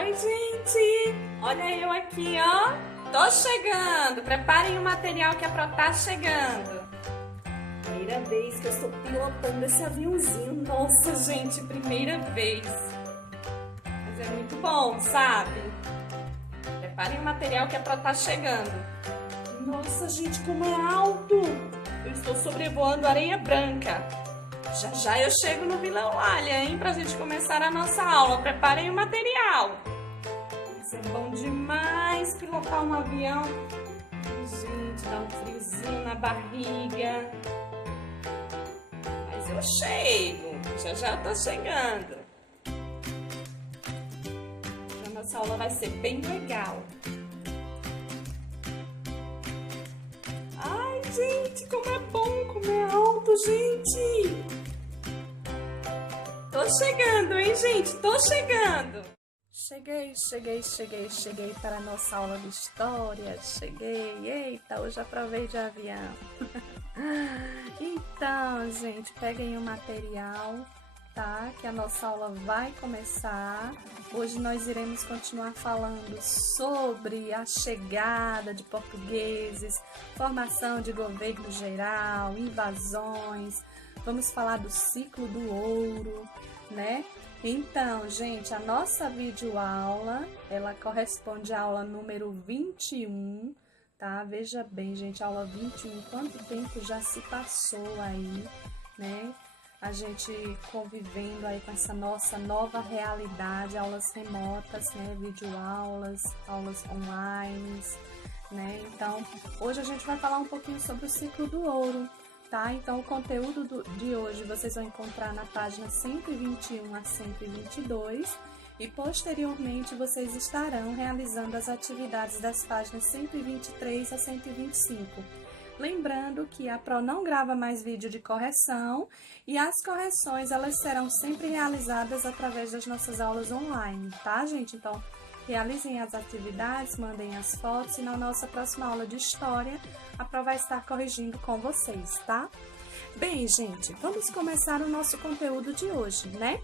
Oi, gente! Olha eu aqui, ó. Tô chegando. Preparem o material que a Pro tá chegando. Primeira vez que eu estou pilotando esse aviãozinho. Nossa, gente, primeira vez. Mas é muito bom, sabe? Preparem o material que a Pro tá chegando. Nossa, gente, como é alto! Eu estou sobrevoando areia branca. Já já eu chego no Vila Eulalia, hein? Pra gente começar a nossa aula. Preparem o material. Isso é bom demais, pilotar um avião. Gente, dá um friozinho na barriga. Mas eu chego. Já já eu tô chegando. A nossa aula vai ser bem legal. Ai, gente, como é bom, como é alto, gente! Tô chegando, hein, gente? Tô chegando! Cheguei para a nossa aula de história. Cheguei, eita, hoje aprovei de avião. Então, gente, peguem o material, tá? Que a nossa aula vai começar. Hoje nós iremos continuar falando sobre a chegada de portugueses, formação de governo geral, invasões. Vamos falar do ciclo do ouro, né? Então, gente, a nossa videoaula, ela corresponde à aula número 21, tá? Veja bem, gente, aula 21, quanto tempo já se passou aí, né? A gente convivendo aí com essa nossa nova realidade, aulas remotas, né? Videoaulas, aulas online, né? Então, hoje a gente vai falar um pouquinho sobre o ciclo do ouro. Tá? Então, o conteúdo de hoje vocês vão encontrar na página 121 a 122 e, posteriormente, vocês estarão realizando as atividades das páginas 123 a 125. Lembrando que a Pro não grava mais vídeo de correção e as correções, elas serão sempre realizadas através das nossas aulas online, tá, gente? Então, realizem as atividades, mandem as fotos e na nossa próxima aula de história a Pro vai estar corrigindo com vocês, tá? Bem, gente, vamos começar o nosso conteúdo de hoje, né?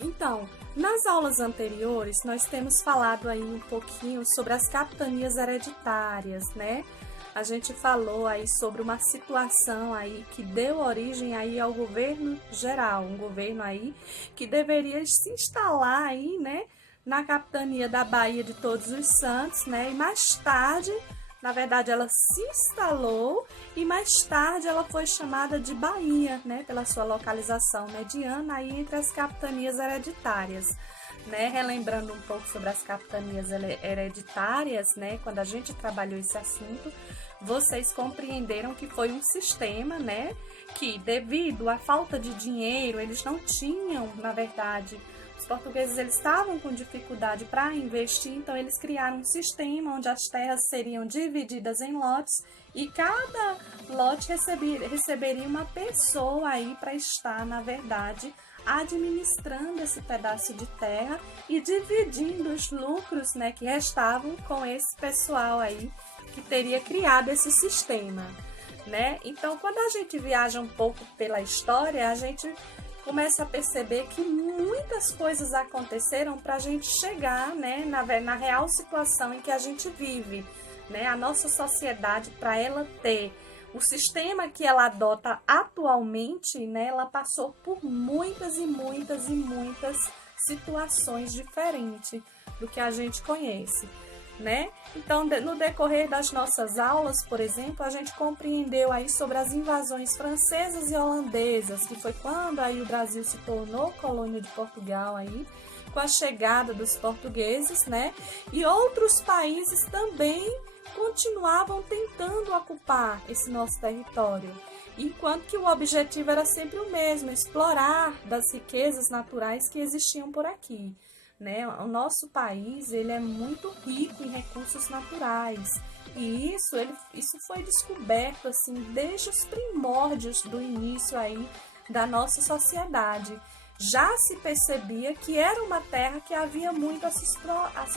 Então, nas aulas anteriores, nós temos falado aí um pouquinho sobre as capitanias hereditárias, né? A gente falou aí sobre uma situação aí que deu origem aí ao governo geral, um governo aí que deveria se instalar aí, né? Na capitania da Baía de Todos os Santos, né? E mais tarde, na verdade, ela se instalou e mais tarde ela foi chamada de Bahia, né? Pela sua localização mediana aí entre as capitanias hereditárias, né? Relembrando um pouco sobre as capitanias hereditárias, né? Quando a gente trabalhou esse assunto, vocês compreenderam que foi um sistema, né? Que devido à falta de dinheiro, eles não tinham, na verdade, os portugueses eles estavam com dificuldade para investir, então eles criaram um sistema onde as terras seriam divididas em lotes e cada lote receberia uma pessoa aí para estar, na verdade, administrando esse pedaço de terra e dividindo os lucros, né, que restavam com esse pessoal aí que teria criado esse sistema, né? Então, quando a gente viaja um pouco pela história, a gente começa a perceber que muitas coisas aconteceram para a gente chegar, né, na real situação em que a gente vive, né? A nossa sociedade, para ela ter o sistema que ela adota atualmente, né, ela passou por muitas situações diferentes do que a gente conhece, né? Então, no decorrer das nossas aulas, por exemplo, a gente compreendeu aí sobre as invasões francesas e holandesas, que foi quando aí o Brasil se tornou colônia de Portugal aí, com a chegada dos portugueses, né? E outros países também continuavam tentando ocupar esse nosso território, enquanto que o objetivo era sempre o mesmo, explorar das riquezas naturais que existiam por aqui, né? O nosso país ele é muito rico em recursos naturais e isso foi descoberto assim desde os primórdios do início aí da nossa sociedade. Já se percebia que era uma terra que havia muito a se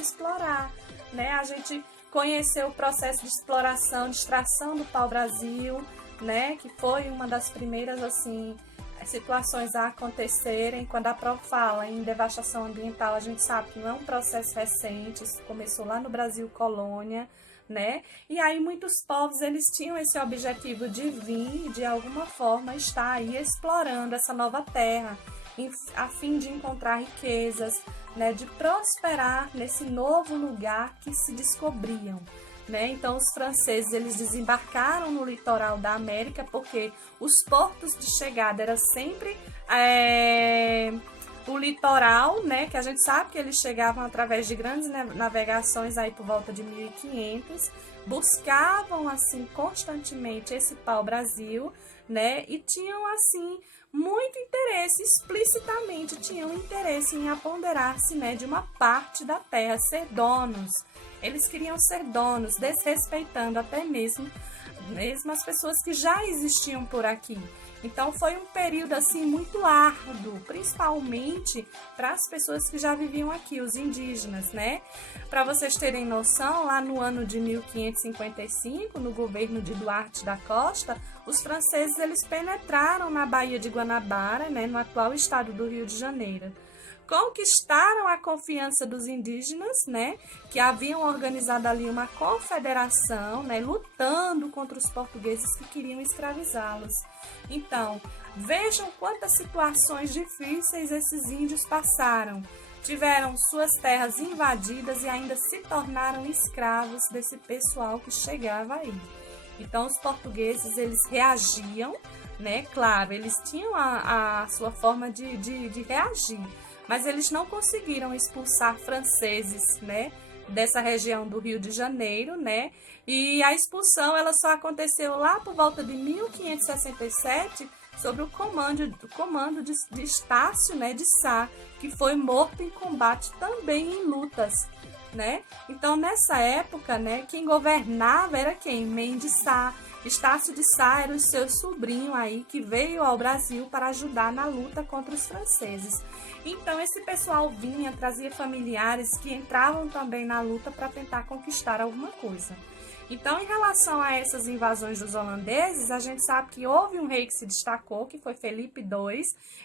explorar, né? A gente conheceu o processo de exploração, de extração do pau-brasil, né? Que foi uma das primeiras assim situações a acontecerem. Quando a Pro fala em devastação ambiental, a gente sabe que não é um processo recente, isso começou lá no Brasil colônia, né? E aí muitos povos, eles tinham esse objetivo de vir, de alguma forma, estar aí explorando essa nova terra, a fim de encontrar riquezas, né? De prosperar nesse novo lugar que se descobriam. Né? Então os franceses, eles desembarcaram no litoral da América porque os portos de chegada era sempre o litoral, né? Que a gente sabe que eles chegavam através de grandes navegações aí por volta de 1500, buscavam assim constantemente esse pau-brasil, né? E tinham assim muito interesse, explicitamente tinham interesse em apoderar-se, né, de uma parte da terra, ser donos. Eles queriam ser donos, desrespeitando até mesmo as pessoas que já existiam por aqui. Então foi um período assim muito árduo, principalmente para as pessoas que já viviam aqui, os indígenas, né? Para vocês terem noção, lá no ano de 1555, no governo de Duarte da Costa, os franceses, eles penetraram na Baía de Guanabara, né, no atual estado do Rio de Janeiro. Conquistaram a confiança dos indígenas, né, que haviam organizado ali uma confederação, né, lutando contra os portugueses que queriam escravizá-los. Então, vejam quantas situações difíceis esses índios passaram. Tiveram suas terras invadidas e ainda se tornaram escravos desse pessoal que chegava aí. Então, os portugueses, eles reagiam, né, claro, eles tinham a sua forma de reagir, mas eles não conseguiram expulsar franceses, né, dessa região do Rio de Janeiro, né? E a expulsão, ela só aconteceu lá por volta de 1567, sob o comando de Estácio, né, de Sá, que foi morto em combate também em lutas, né? Então, nessa época, né, quem governava era quem? Mendes Sá. Estácio de Sá era o seu sobrinho aí, que veio ao Brasil para ajudar na luta contra os franceses. Então, esse pessoal vinha, trazia familiares que entravam também na luta para tentar conquistar alguma coisa. Então, em relação a essas invasões dos holandeses, a gente sabe que houve um rei que se destacou, que foi Felipe II.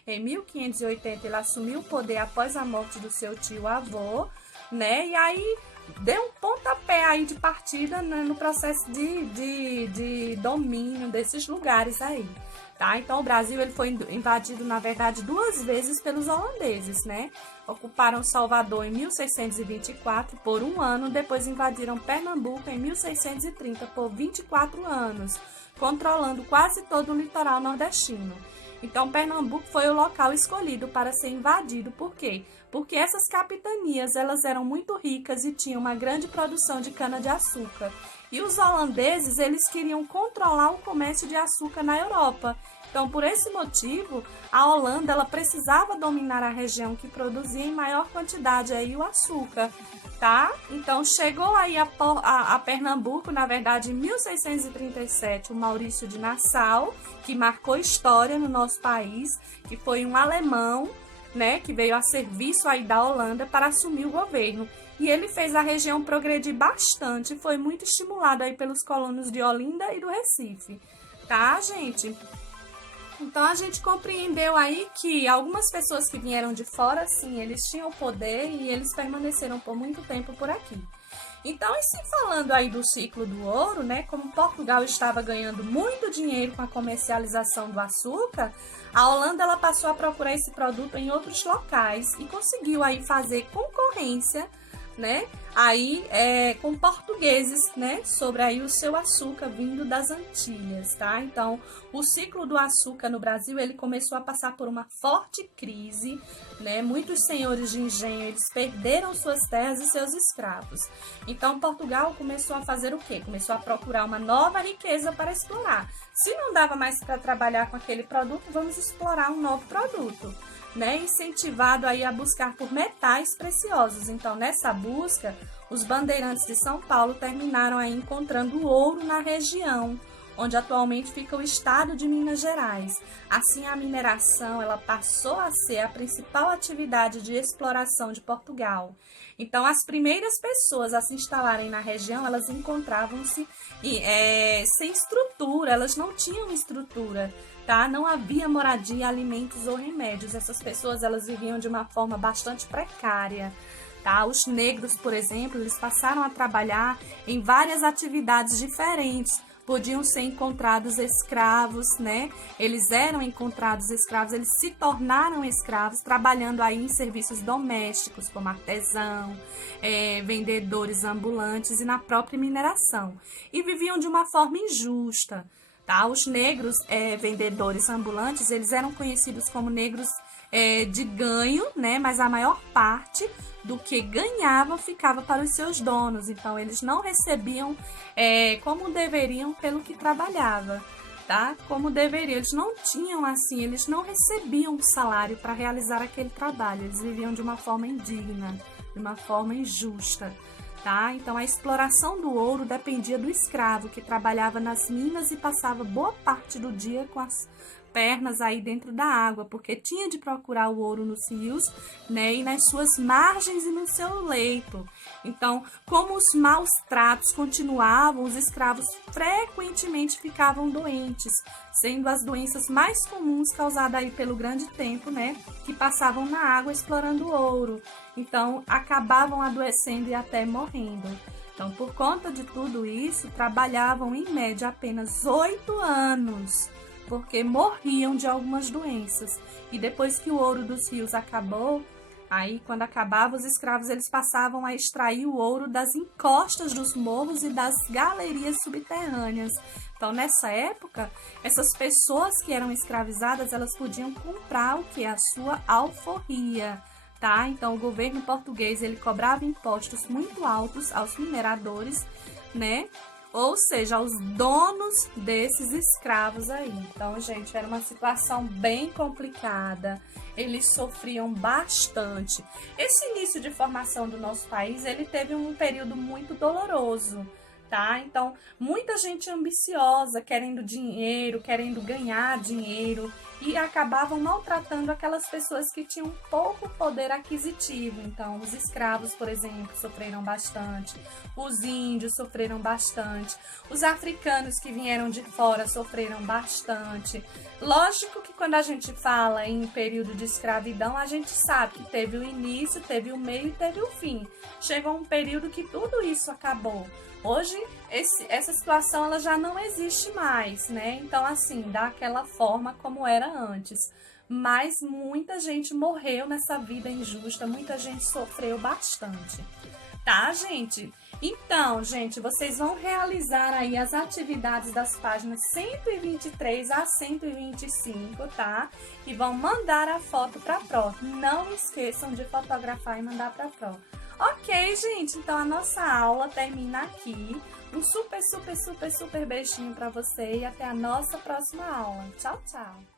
Em 1580, ele assumiu o poder após a morte do seu tio-avô, né? E aí deu um pontapé aí de partida, né, no processo de domínio desses lugares aí. Tá? Então, o Brasil, ele foi invadido, na verdade, 2 vezes pelos holandeses, né? Ocuparam Salvador em 1624 por 1 ano, depois invadiram Pernambuco em 1630 por 24 anos, controlando quase todo o litoral nordestino. Então, Pernambuco foi o local escolhido para ser invadido. Por quê? Porque essas capitanias, elas eram muito ricas e tinham uma grande produção de cana-de-açúcar. E os holandeses, eles queriam controlar o comércio de açúcar na Europa. Então, por esse motivo, a Holanda, ela precisava dominar a região que produzia em maior quantidade aí o açúcar, tá? Então, chegou aí a Pernambuco, na verdade, em 1637, o Maurício de Nassau, que marcou história no nosso país, que foi um alemão, né, que veio a serviço aí da Holanda para assumir o governo. E ele fez a região progredir bastante, foi muito estimulado aí pelos colonos de Olinda e do Recife, tá, gente? Então, a gente compreendeu aí que algumas pessoas que vieram de fora, sim, eles tinham poder e eles permaneceram por muito tempo por aqui. Então, e se falando aí do ciclo do ouro, né, como Portugal estava ganhando muito dinheiro com a comercialização do açúcar, a Holanda, ela passou a procurar esse produto em outros locais e conseguiu aí fazer concorrência, né, aí com portugueses, né, sobre aí o seu açúcar vindo das Antilhas, tá? Então, o ciclo do açúcar no Brasil, ele começou a passar por uma forte crise, né? Muitos senhores de engenho, eles perderam suas terras e seus escravos. Então, Portugal começou a fazer o quê? Começou a procurar uma nova riqueza para explorar. Se não dava mais para trabalhar com aquele produto, vamos explorar um novo produto, né, incentivado aí a buscar por metais preciosos. Então, nessa busca, os bandeirantes de São Paulo terminaram aí encontrando ouro na região, onde atualmente fica o estado de Minas Gerais. Assim, a mineração, ela passou a ser a principal atividade de exploração de Portugal. Então, as primeiras pessoas a se instalarem na região, elas encontravam-se sem estrutura, elas não tinham estrutura, tá? Não havia moradia, alimentos ou remédios. Essas pessoas, elas viviam de uma forma bastante precária, tá? Os negros, por exemplo, eles passaram a trabalhar em várias atividades diferentes. Podiam ser encontrados escravos, né? Eles eram encontrados escravos, eles se tornaram escravos, trabalhando aí em serviços domésticos, como artesão, vendedores ambulantes e na própria mineração. E viviam de uma forma injusta, tá? Os negros vendedores ambulantes, eles eram conhecidos como negros de ganho, né? Mas a maior parte do que ganhavam ficava para os seus donos. Então, eles não recebiam como deveriam pelo que trabalhava, tá? Como deveriam. Eles não tinham assim, eles não recebiam salário para realizar aquele trabalho. Eles viviam de uma forma indigna, de uma forma injusta, tá? Então, a exploração do ouro dependia do escravo, que trabalhava nas minas e passava boa parte do dia com as pernas aí dentro da água, porque tinha de procurar o ouro nos rios, né, e nas suas margens e no seu leito. Então, como os maus tratos continuavam, os escravos frequentemente ficavam doentes, sendo as doenças mais comuns causadas aí pelo grande tempo, né, que passavam na água explorando o ouro. Então, acabavam adoecendo e até morrendo. Então, por conta de tudo isso, trabalhavam em média apenas 8 anos, porque morriam de algumas doenças. E depois que o ouro dos rios acabou, aí quando acabava, os escravos eles passavam a extrair o ouro das encostas dos morros e das galerias subterrâneas. Então, nessa época, essas pessoas que eram escravizadas, elas podiam comprar o que? A sua alforria, tá? Então, o governo português, ele cobrava impostos muito altos aos mineradores, né? Ou seja, aos donos desses escravos aí. Então, gente, era uma situação bem complicada. Eles sofriam bastante. Esse início de formação do nosso país, ele teve um período muito doloroso, tá? Então, muita gente ambiciosa, querendo dinheiro, querendo ganhar dinheiro, e acabavam maltratando aquelas pessoas que tinham pouco poder aquisitivo. Então, os escravos, por exemplo, sofreram bastante, os índios sofreram bastante, os africanos que vieram de fora sofreram bastante. Lógico que quando a gente fala em período de escravidão, a gente sabe que teve o início, teve o meio e teve o fim. Chegou um período que tudo isso acabou. Hoje, essa situação ela já não existe mais, né? Então, assim, daquela forma como era antes. Mas muita gente morreu nessa vida injusta, muita gente sofreu bastante. Tá, gente? Então, gente, vocês vão realizar aí as atividades das páginas 123 a 125, tá? E vão mandar a foto para a Pro. Não esqueçam de fotografar e mandar para a Pro. Ok, gente, então a nossa aula termina aqui. Um super beijinho para você e até a nossa próxima aula. Tchau, tchau!